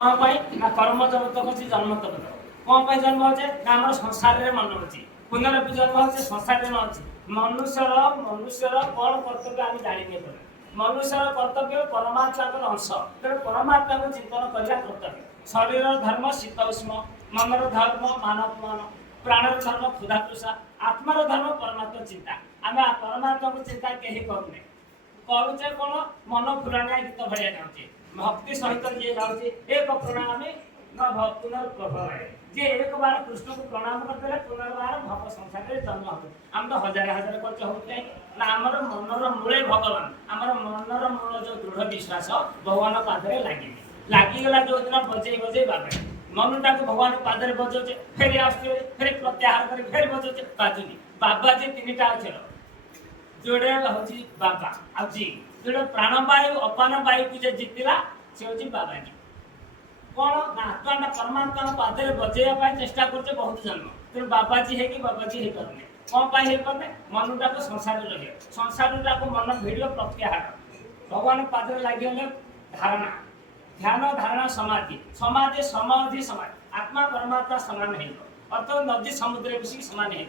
ना कर्म जगत अच्छी जन्म तक कौन जन्म होचे ना आम संसार में मन अच्छी पुनरपि जन्म होचे संसार में अच्छी मनुष्यर मनुष्यर कौन कर्तव्य आम जानी मनुष्यर कर्तव्य परमात्मा अंश तेरे परमात्मा को चिंतन करने कर्तव्य शरीर धर्म शीत उष्म मनर धर्म मानवमान प्राणर धर्म क्षुधा तृषा आत्मार धर्म परमात्मा चिंता आम परमात्मा को चिंता कहीं करूने करुचे कौन मन फुलाणिया गीत भाया गाँचे भक्ति सहित जी गाँचे एक प्रणाम पुनर्प्रभव जे एक बार कृष्ण को प्रणाम करते पुनर्बार भव संसार में जन्म हो आम तो हजार हजार खर्च होते ना आमर मनर मूले भगवान आमर मनर मूल जो दृढ़ विश्वास भगवान पादरे लगे लगिगला जो दिन बजे बजे बाबा मनुटा को भगवान पादरे बजाऊे फेरी आसुचे फेरी प्रत्याहार कर फेरी बजाऊे बाजुनी बाबा जी तीन अच्छे जोड़े हूँ बाबा आज जोड़े प्राणवायु अपान वायु को जे जीतला से हूँ बाबाजी कौन ना आत्मा परमात्मा पादरे बजेवा चेष्टा करते बहुत जन्म तेणु बाबाजी है कि बाबाजी है पारे कौन पाई पारे मनुटा को संसार रही संसार को मन भिड़ प्रत्याहार भगवान पादरे लगे धारणा ध्यान धारणा समाधि समाधि समाधि समाधि आत्मा परमात्मा समान है अर्थ नदी समुद्र मिसिक समान है।